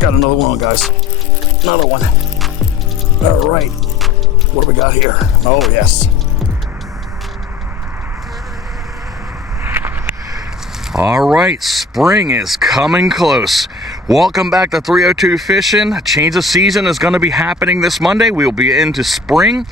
got another one on, guys. Another one. All right. What do we got here? Oh, yes. All right, spring is coming close. Welcome back to 302 Fishing. A change of season is going to be happening this Monday. We'll be into spring,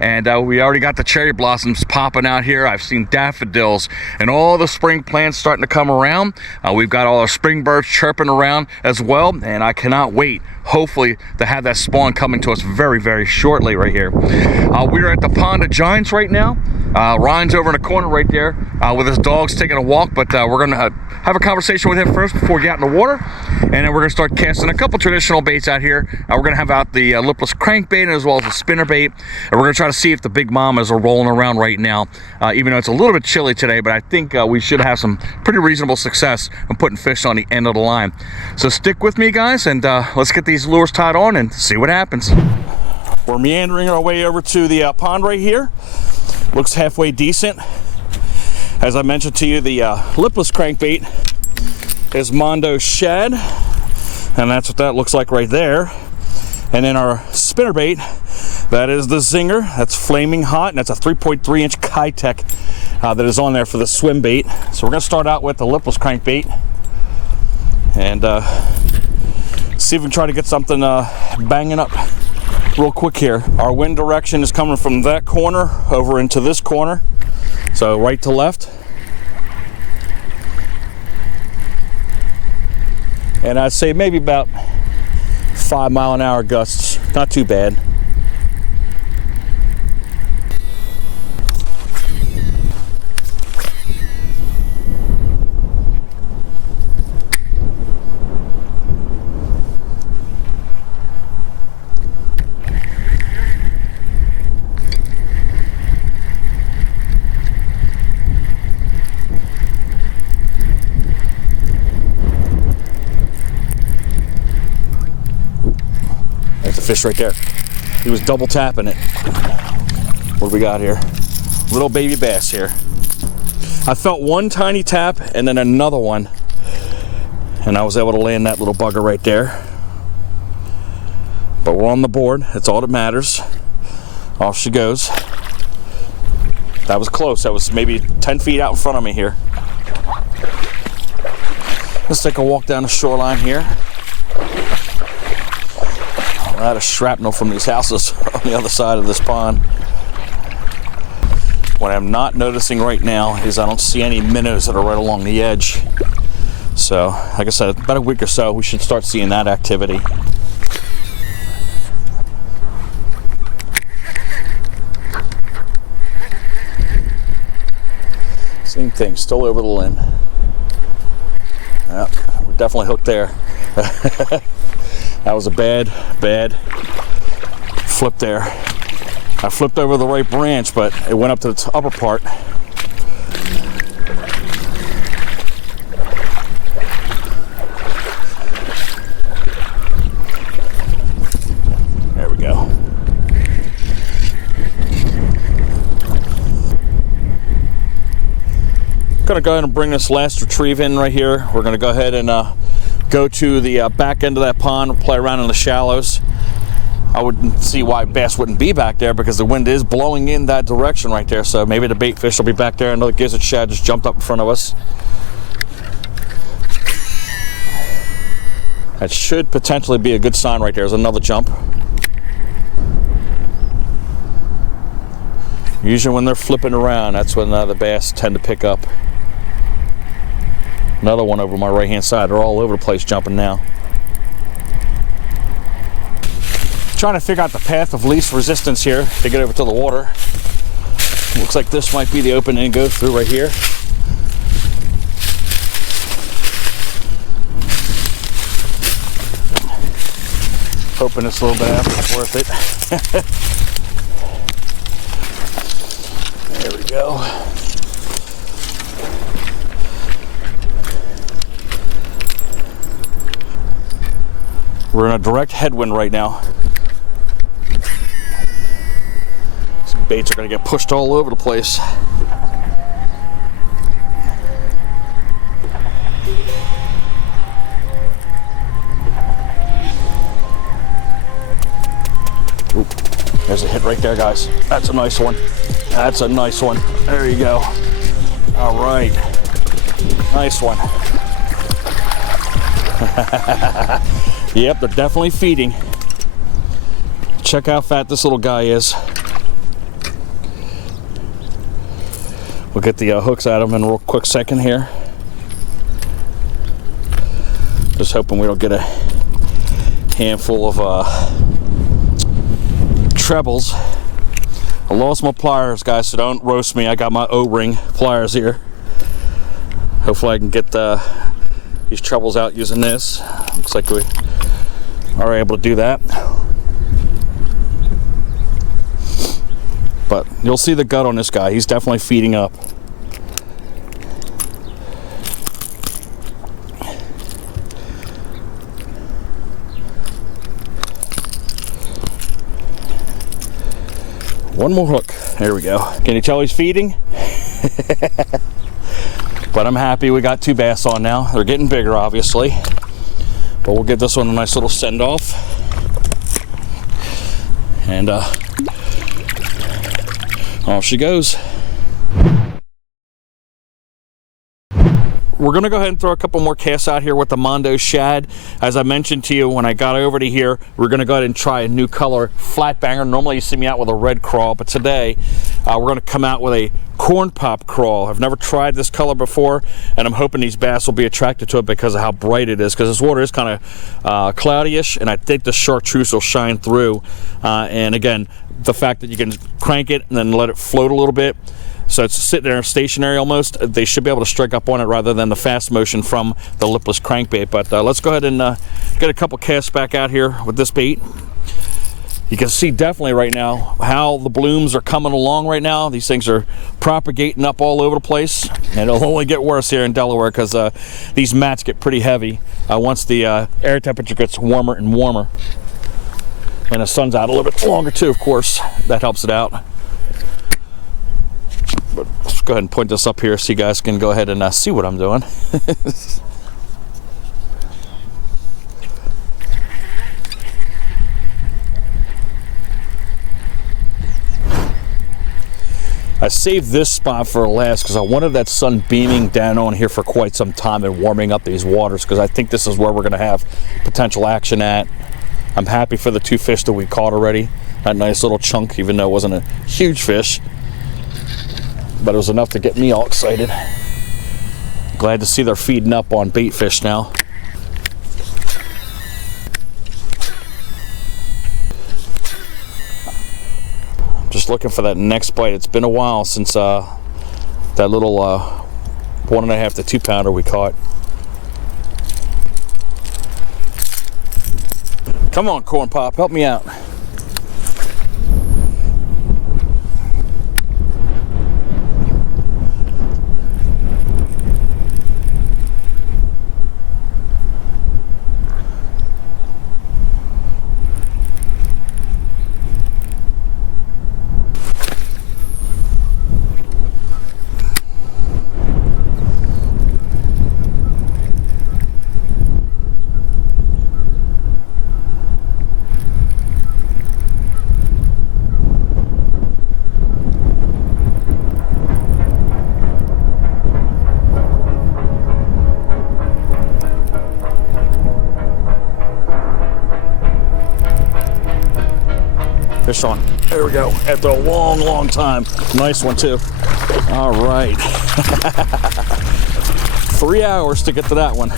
and we already got the cherry blossoms popping out here. I've seen daffodils and all the spring plants starting to come around. We've got all our spring birds chirping around as well, and I cannot wait, hopefully, to have that spawn coming to us very, very shortly right here. We're at the Pond of Giants right now. Ryan's over in the corner right there with his dogs taking a walk, but we're going to have a conversation with him first before we get out in the water, and then we're going to start casting a couple traditional baits out here. We're going to have out the lipless crankbait as well as the spinner bait, and we're going to try to see if the big mamas are rolling around right now, even though it's a little bit chilly today, but I think we should have some pretty reasonable success in putting fish on the end of the line. So stick with me, guys, and let's get these lures tied on and see what happens. We're meandering our way over to the pond right here. Looks halfway decent. As I mentioned to you, the lipless crankbait is Mondo Shad, and that's what that looks like right there. And then our spinnerbait, that is the Zinger. That's Flaming Hot, and that's a 3.3 inch Kitech that is on there for the swim bait. So we're going to start out with the lipless crankbait and see if we can try to get something banging up real quick here. Our wind direction is coming from that corner over into this corner, so right to left, and I'd say maybe about 5-mile-an-hour gusts. Not too bad. Fish right there. He was double tapping it. What do we got here? Little baby bass here. I felt one tiny tap and then another one, and I was able to land that little bugger right there. But we're on the board. That's all that matters. Off she goes. That was close. That was maybe 10 feet out in front of me here. Let's take a walk down the shoreline here. A lot of shrapnel from these houses on the other side of this pond. What I'm not noticing right now is I don't see any minnows that are right along the edge. So, like I said, about a week or so, we should start seeing that activity. Same thing, still over the limb. Yep, we're definitely hooked there. That was a bad flip there. I flipped over the right branch, but it went up to its upper part. There we go. Gonna go ahead and bring this last retrieve in right here. We're gonna go ahead and go to the back end of that pond, play around in the shallows. I wouldn't see why bass wouldn't be back there because the wind is blowing in that direction right there. So maybe the bait fish will be back there. Another gizzard shad just jumped up in front of us. That should potentially be a good sign right there. There's another jump. Usually when they're flipping around, that's when the bass tend to pick up. Another one over my right hand side. They're all over the place jumping now. Trying to figure out the path of least resistance here to get over to the water. Looks like this might be the opening and go through right here. Hoping this little bit after is worth it. There we go. We're in a direct headwind right now. These baits are going to get pushed all over the place. There's a hit right there, guys. That's a nice one. That's a nice one. There you go. All right. Nice one. Yep, they're definitely feeding. Check how fat this little guy is. We'll get the hooks out of him in a real quick second here. Just hoping we don't get a handful of trebles. I lost my pliers, guys, so don't roast me. I got my O-ring pliers here. Hopefully I can get these trebles out using this. Looks like we are able to do that. But you'll see the gut on this guy. He's definitely feeding up. One more hook. There we go. Can you tell he's feeding? But I'm happy we got 2 bass on now. They're getting bigger, obviously. But we'll give this one a nice little send-off. And off she goes. We're gonna go ahead and throw a couple more casts out here with the Mondo shad. As I mentioned to you when I got over to here, we're gonna go ahead and try a new color flat banger. Normally you see me out with a red crawl, but today we're gonna come out with a corn pop crawl. I've never tried this color before, and I'm hoping these bass will be attracted to it because of how bright it is, because this water is kind of cloudy-ish, and I think the chartreuse will shine through. And again, the fact that you can crank it and then let it float a little bit, so it's sitting there stationary almost, they should be able to strike up on it rather than the fast motion from the lipless crankbait. But let's go ahead and get a couple casts back out here with this bait. You can see definitely right now how the blooms are coming along right now. These things are propagating up all over the place, and it'll only get worse here in Delaware because these mats get pretty heavy once the air temperature gets warmer and warmer. And the sun's out a little bit longer too, of course. That helps it out. But let's go ahead and point this up here so you guys can go ahead and see what I'm doing. I saved this spot for last because I wanted that sun beaming down on here for quite some time and warming up these waters, because I think this is where we're going to have potential action at. I'm happy for the 2 fish that we caught already. That nice little chunk, even though it wasn't a huge fish, but it was enough to get me all excited. Glad to see they're feeding up on bait fish now. Just looking for that next bite. It's been a while since that little 1.5 to 2 pounder we caught. Come on, Corn Pop, help me out. Fish on. There we go. After a long, long time. Nice one too. All right. 3 hours to get to that one.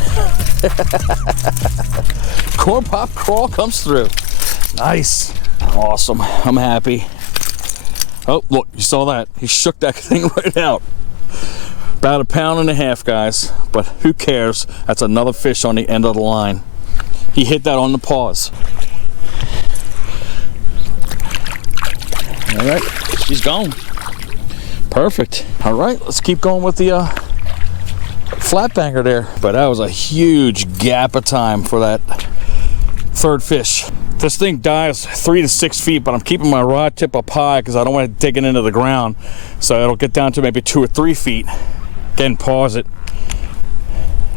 Corn Pop crawl comes through. Nice. Awesome. I'm happy. Oh, look, you saw that. He shook that thing right out. About 1.5 pounds, guys. But who cares? That's another fish on the end of the line. He hit that on the pause. All right, she's gone. Perfect. All right, let's keep going with the flat banger there. But that was a huge gap of time for that 3rd fish. This thing dives 3 to 6 feet, but I'm keeping my rod tip up high because I don't want it digging into the ground. So it'll get down to maybe 2 or 3 feet. Again, pause it.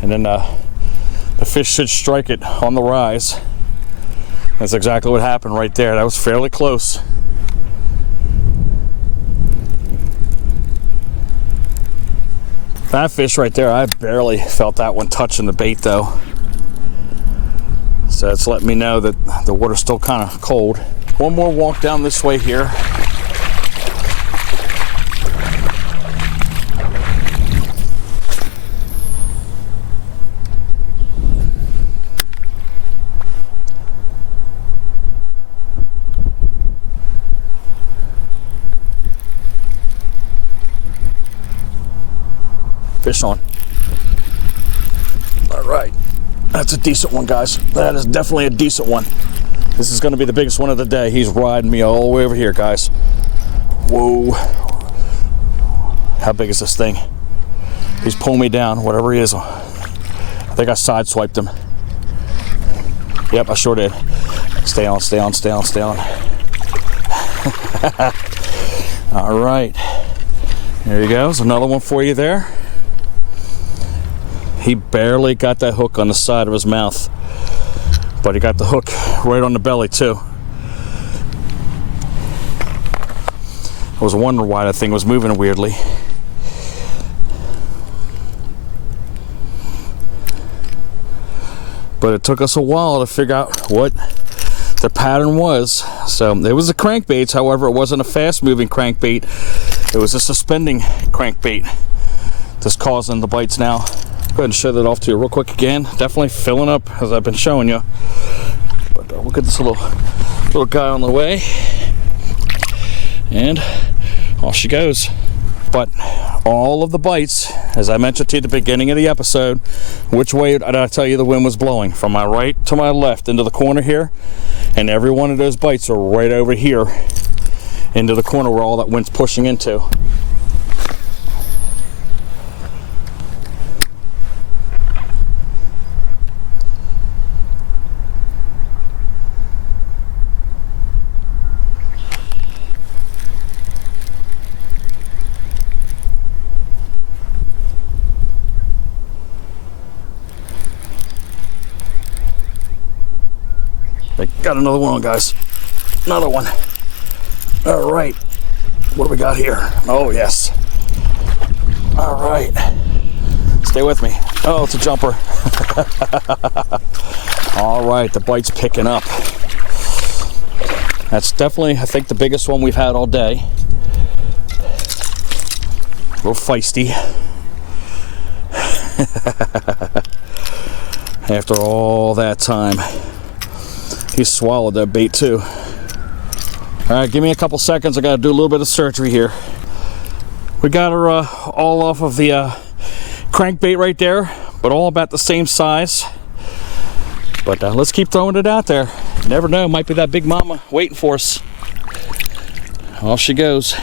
And then the fish should strike it on the rise. That's exactly what happened right there. That was fairly close. That fish right there, I barely felt that one touching the bait though. So it's letting me know that the water's still kind of cold. One more walk down this way here. Fish on. All right, that's a decent one, guys. That is definitely a decent one. This is going to be the biggest one of the day. He's riding me all the way over here, guys. Whoa. How big is this thing? He's pulling me down, whatever he is. I think I sideswiped him. Yep, I sure did. Stay on, stay on, stay on, stay on. All right. There you go. There's another one for you there. He barely got that hook on the side of his mouth, but he got the hook right on the belly too. I was wondering why that thing was moving weirdly. But it took us a while to figure out what the pattern was. So it was a crankbait, however, it wasn't a fast moving crankbait. It was a suspending crankbait that's causing the bites now. Go ahead and show that off to you real quick again. Definitely filling up as I've been showing you. But look at this little guy on the way. And off she goes. But all of the bites, as I mentioned to you at the beginning of the episode, which way did I tell you the wind was blowing? From my right to my left into the corner here. And every one of those bites are right over here into the corner where all that wind's pushing into. I got another one, guys. Another one. All right. What do we got here? Oh, yes. All right. Stay with me. Oh, it's a jumper. All right, the bite's picking up. That's definitely, I think, the biggest one we've had all day. A little feisty. After all that time. He swallowed that bait too. All right, give me a couple seconds. I got to do a little bit of surgery here. We got her all off of the crankbait right there, but all about the same size. But let's keep throwing it out there. You never know, might be that big mama waiting for us. Off she goes.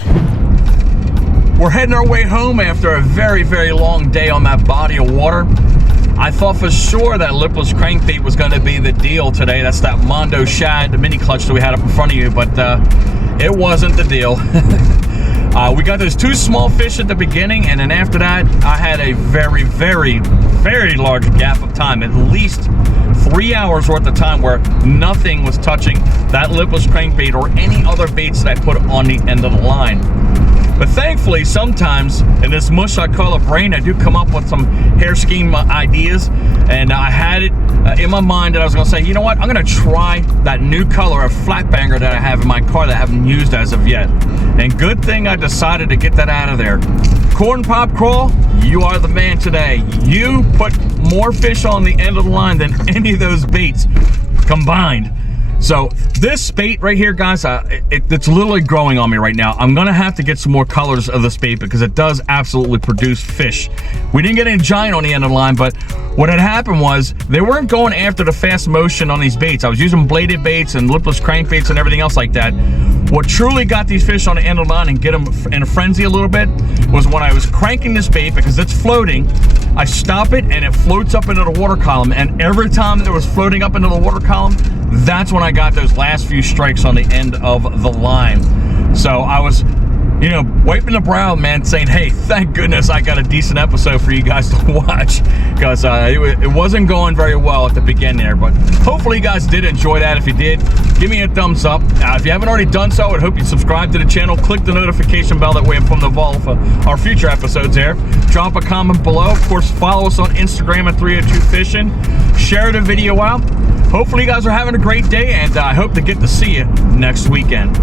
We're heading our way home after a very, very long day on that body of water. I thought for sure that lipless crankbait was going to be the deal today. That's that Mondo shad, the mini clutch that we had up in front of you, but it wasn't the deal. We got those two small fish at the beginning, and then after that, I had a very, very, very large gap of time, at least 3 hours worth of time where nothing was touching that lipless crankbait or any other baits that I put on the end of the line. But thankfully, sometimes in this mush I call a brain, I do come up with some hair scheme ideas, and I had it in my mind that I was going to say, you know what, I'm going to try that new color of flat banger that I have in my car that I haven't used as of yet. And good thing I decided to get that out of there. Corn Pop Crawl, you are the man today. You put more fish on the end of the line than any of those baits combined. So this bait right here, guys, it's literally growing on me right now. I'm gonna have to get some more colors of this bait because it does absolutely produce fish. We didn't get any giant on the end of the line, but what had happened was they weren't going after the fast motion on these baits. I was using bladed baits and lipless crankbaits and everything else like that. What truly got these fish on the end of the line and get them in a frenzy a little bit was when I was cranking this bait, because it's floating, I stop it and it floats up into the water column, and every time it was floating up into the water column, that's when I got those last few strikes on the end of the line. So I was, you know, wiping the brow, man, saying, hey, thank goodness I got a decent episode for you guys to watch, because it wasn't going very well at the beginning there. But hopefully you guys did enjoy that. If you did, give me a thumbs up. If you haven't already done so, I hope you subscribe to the channel, click the notification bell, that way I'm from the vault for our future episodes there. Drop a comment below. Of course, follow us on Instagram at 302 Fishing. Share the video out. Hopefully you guys are having a great day, and I hope to get to see you next weekend.